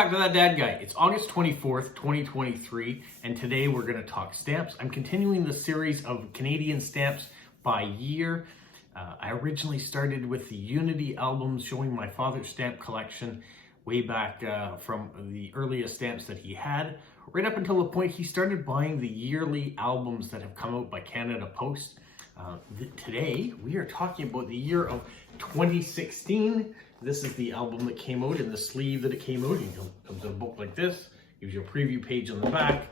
back to That Dad Guy. It's August 24th, 2023, and today we're going to talk stamps. I'm continuing the series of Canadian stamps by year. I originally started with the Unity albums showing my father's stamp collection way back from the earliest stamps that he had, right up until the point he started buying the yearly albums that have come out by Canada Post. Today, we are talking about the year of 2016. This is the album that came out in the sleeve that it came out. It comes in a book like this, gives you a preview page on the back,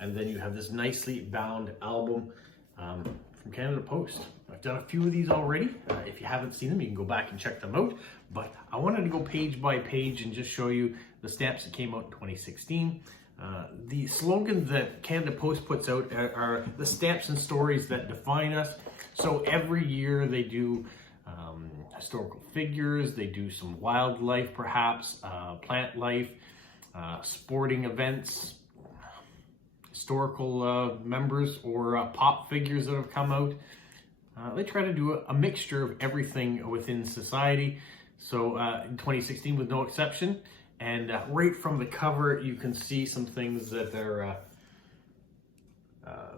and then you have this nicely bound album from Canada Post. I've done a few of these already. If you haven't seen them, you can go back and check them out. But I wanted to go page by page and just show you the stamps that came out in 2016. The slogan that Canada Post puts out are the stamps and stories that define us. So every year they do historical figures, they do some wildlife perhaps, plant life, sporting events, historical members or pop figures that have come out. They try to do a mixture of everything within society. So in 2016 with no exception. And right from the cover, you can see some things that are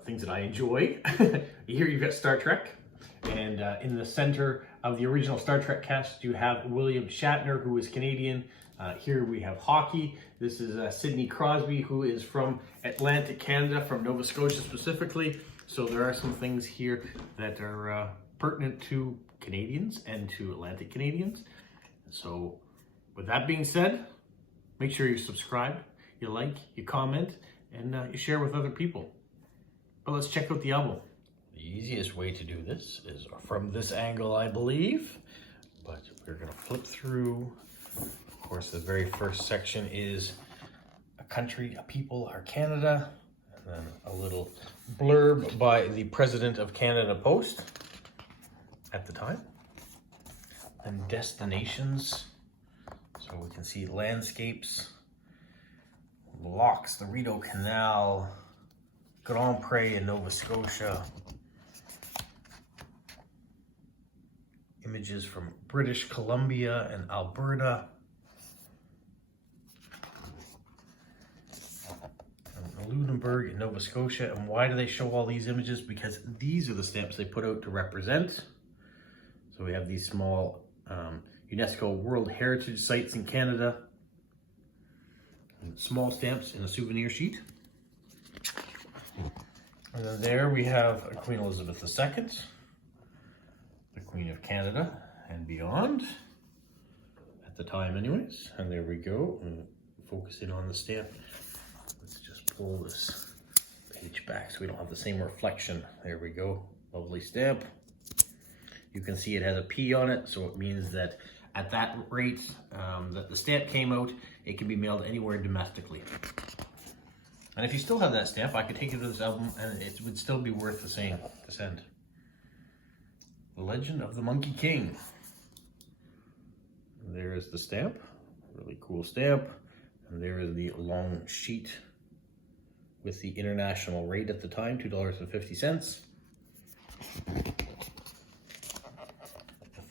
things that I enjoy. Here you've got Star Trek. And in the center of the original Star Trek cast, you have William Shatner, who is Canadian. Here we have hockey. This is Sidney Crosby, who is from Atlantic Canada, from Nova Scotia specifically. So there are some things here that are pertinent to Canadians and to Atlantic Canadians. So with that being said, make sure you subscribe, you like, you comment, and you share with other people. But let's check out the album. The easiest way to do this is from this angle, I believe. But we're going to flip through. Of course, the very first section is a country, a people, our Canada. And then a little blurb by the president of Canada Post at the time. And destinations. So we can see landscapes, locks, the Rideau Canal, Grand Pré in Nova Scotia, images from British Columbia and Alberta, and Lunenburg in Nova Scotia. And why do they show all these images? Because these are the stamps they put out to represent. So we have these small UNESCO World Heritage Sites in Canada. And small stamps in a souvenir sheet. And then there we have Queen Elizabeth II, the Queen of Canada and beyond, at the time anyways. And there we go, focus in on the stamp. Let's just pull this page back so we don't have the same reflection. There we go, lovely stamp. You can see it has a P on it, so it means that at that rate that the stamp came out, it can be mailed anywhere domestically. And if you still have that stamp, I could take it to this album and it would still be worth the same to send. The Legend of the Monkey King. There is the stamp, really cool stamp. And there is the long sheet with the international rate at the time, $2.50. The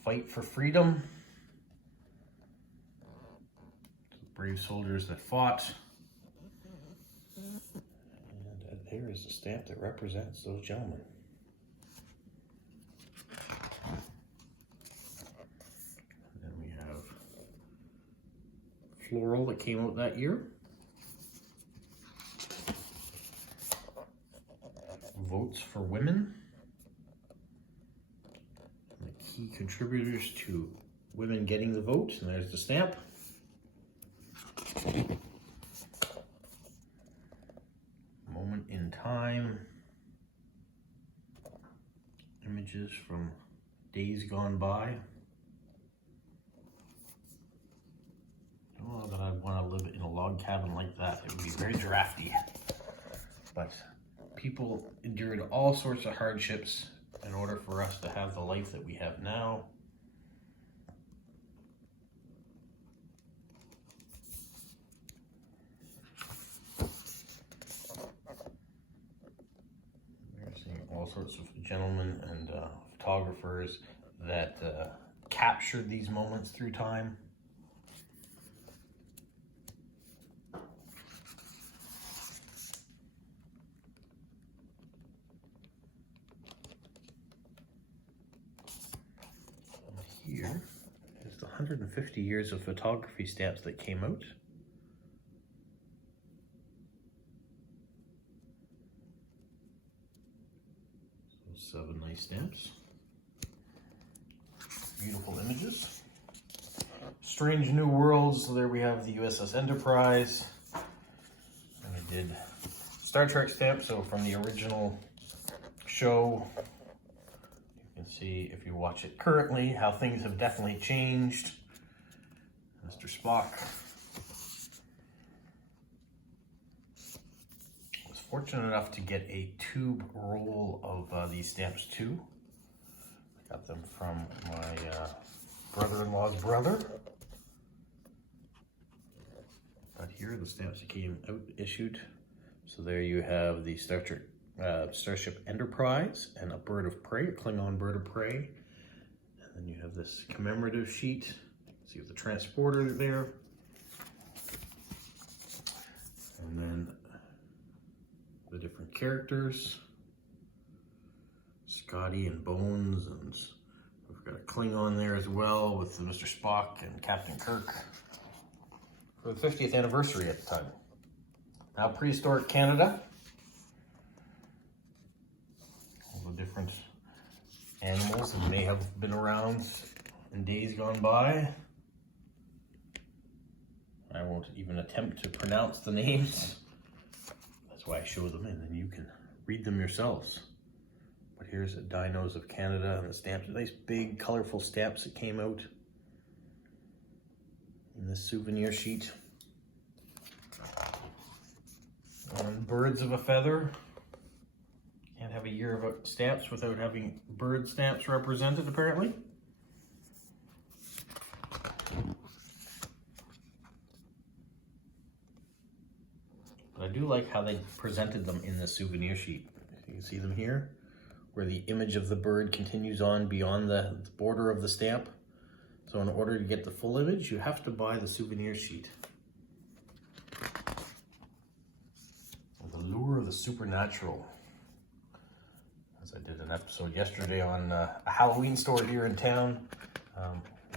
Fight for Freedom. Brave soldiers that fought. And there is the stamp that represents those gentlemen. And then we have floral that came out that year. Votes for women. And the key contributors to women getting the vote. And there's the stamp. Moment in time. Images from days gone by. I don't know that I'd want to live in a log cabin like that. It would be very drafty. But people endured all sorts of hardships in order for us to have the life that we have now. All sorts of gentlemen and photographers that captured these moments through time. 150 years of photography stamps that came out. So 7 nice stamps. Beautiful images. Strange New Worlds, so there we have the USS Enterprise. And I did Star Trek stamps, so from the original show. You can see, if you watch it currently, how things have definitely changed. Mr. Spock. I was fortunate enough to get a tube roll of these stamps too. I got them from my brother-in-law's brother. But here are the stamps that came out issued. So there you have the Starship Enterprise and a bird of prey, a Klingon bird of prey. And then you have this commemorative sheet. So you have the transporter there. And then the different characters. Scotty and Bones, and we've got a Klingon there as well with Mr. Spock and Captain Kirk for the 50th anniversary at the time. Now prehistoric Canada. All the different animals that may have been around in days gone by. I won't even attempt to pronounce the names. That's why I show them, and then you can read them yourselves. But here's the Dinos of Canada and the stamps. Nice big colorful stamps that came out in this souvenir sheet. And birds of a feather. Can't have a year of stamps without having bird stamps represented, apparently. But I do like how they presented them in the souvenir sheet. You can see them here, where the image of the bird continues on beyond the border of the stamp. So in order to get the full image, you have to buy the souvenir sheet. The lure of the supernatural. As I did an episode yesterday on a Halloween store here in town.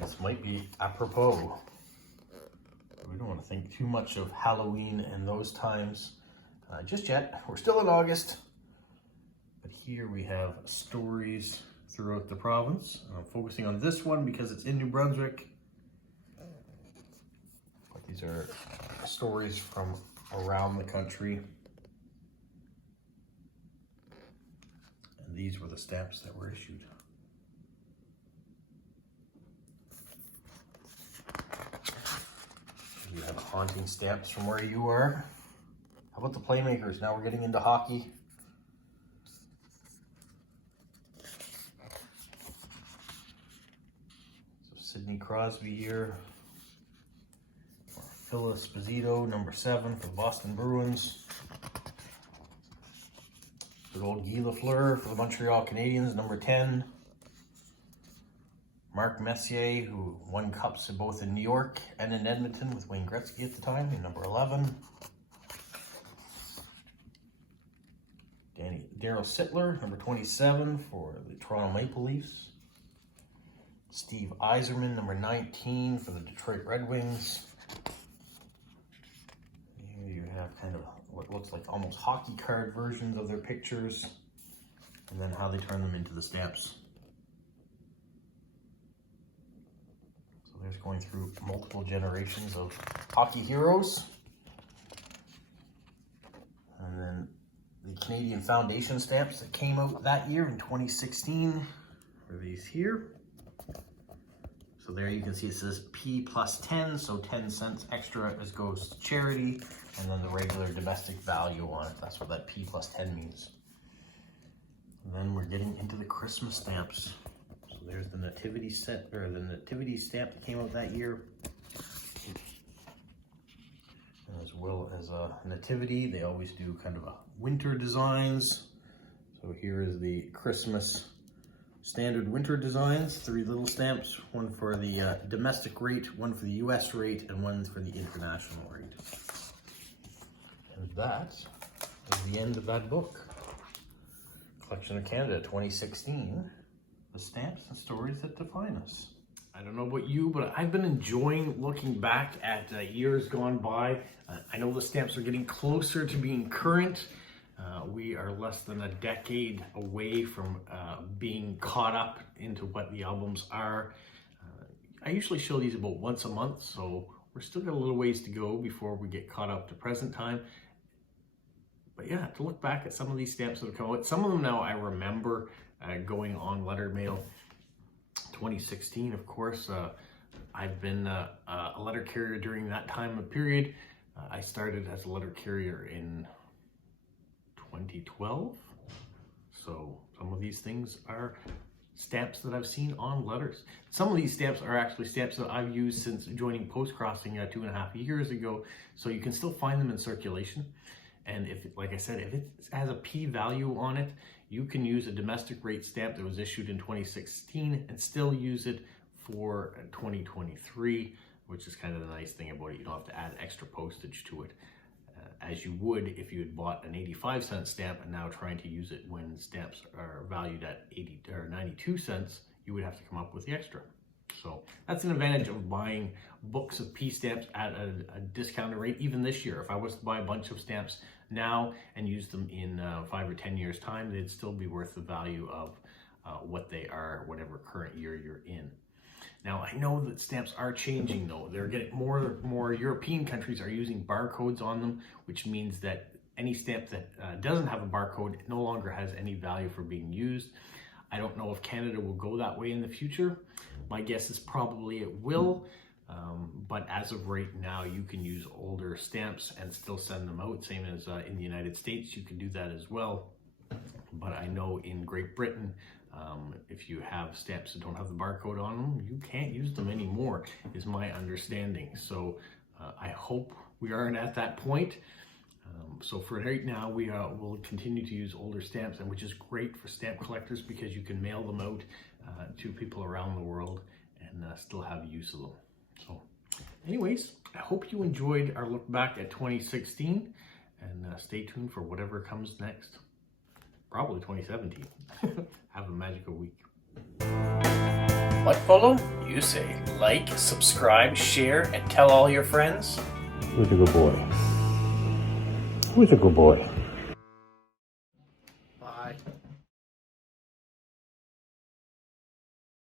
This might be apropos. We don't want to think too much of Halloween and those times just yet. We're still in August. But here we have stories throughout the province. I'm focusing on this one because it's in New Brunswick. But these are stories from around the country. And these were the stamps that were issued. You have haunting stamps from where you are. How about the Playmakers? Now we're getting into hockey. Sidney Crosby here. Phil Esposito, number 7 for the Boston Bruins. Good old Guy Lafleur for the Montreal Canadiens, number 10. Mark Messier, who won cups both in New York and in Edmonton with Wayne Gretzky at the time, in number 11. Daryl Sittler, number 27 for the Toronto Maple Leafs. Steve Yzerman, number 19 for the Detroit Red Wings. Here you have kind of what looks like almost hockey card versions of their pictures, and then how they turn them into the stamps. So there's going through multiple generations of hockey heroes. And then the Canadian Foundation stamps that came out that year in 2016 are these here. So there you can see it says P plus 10, so 10 cents extra as goes to charity, and then the regular domestic value on it. That's what that P plus 10 means. And then we're getting into the Christmas stamps. So there's the nativity set, or the nativity stamp that came out that year. As well as a nativity, they always do kind of a winter designs. So here is the Christmas standard winter designs, 3 little stamps, one for the domestic rate, one for the US rate, and one for the international rate. And that is the end of that book. Collection of Canada 2016, the stamps and stories that define us. I don't know about you, but I've been enjoying looking back at years gone by. I know the stamps are getting closer to being current. We are less than a decade away from being caught up into what the albums are. I usually show these about once a month, so we're still got a little ways to go before we get caught up to present time. But yeah, to look back at some of these stamps that have come out, some of them now I remember going on letter mail. 2016, of course, I've been a letter carrier during that time of period. I started as a letter carrier in 2012. So some of these things are stamps that I've seen on letters. Some of these stamps are actually stamps that I've used since joining Post Crossing 2.5 years ago. So you can still find them in circulation. And if, like I said, if it has a P value on it, you can use a domestic rate stamp that was issued in 2016 and still use it for 2023, which is kind of the nice thing about it. You don't have to add extra postage to it, as you would if you had bought an 85-cent stamp and now trying to use it when stamps are valued at 80 or 92 cents, you would have to come up with the extra. So that's an advantage of buying books of P stamps at a discounted rate. Even this year, if I was to buy a bunch of stamps now and use them in 5 or 10 years time, they'd still be worth the value of what they are, whatever current year you're in. Now, I know that stamps are changing though. They're getting more European countries are using barcodes on them, which means that any stamp that doesn't have a barcode no longer has any value for being used. I don't know if Canada will go that way in the future. My guess is probably it will, but as of right now, you can use older stamps and still send them out, same as in the United States, you can do that as well. But I know in Great Britain, if you have stamps that don't have the barcode on them, you can't use them anymore, is my understanding. So I hope we aren't at that point. So for right now, we will continue to use older stamps, and which is great for stamp collectors because you can mail them out to people around the world and still have use of them. So anyways, I hope you enjoyed our look back at 2016, and stay tuned for whatever comes next. Probably 2017. Have a magical week. What, Polo? You say like, subscribe, share, and tell all your friends. Who's a good boy? Who's a good boy? Bye.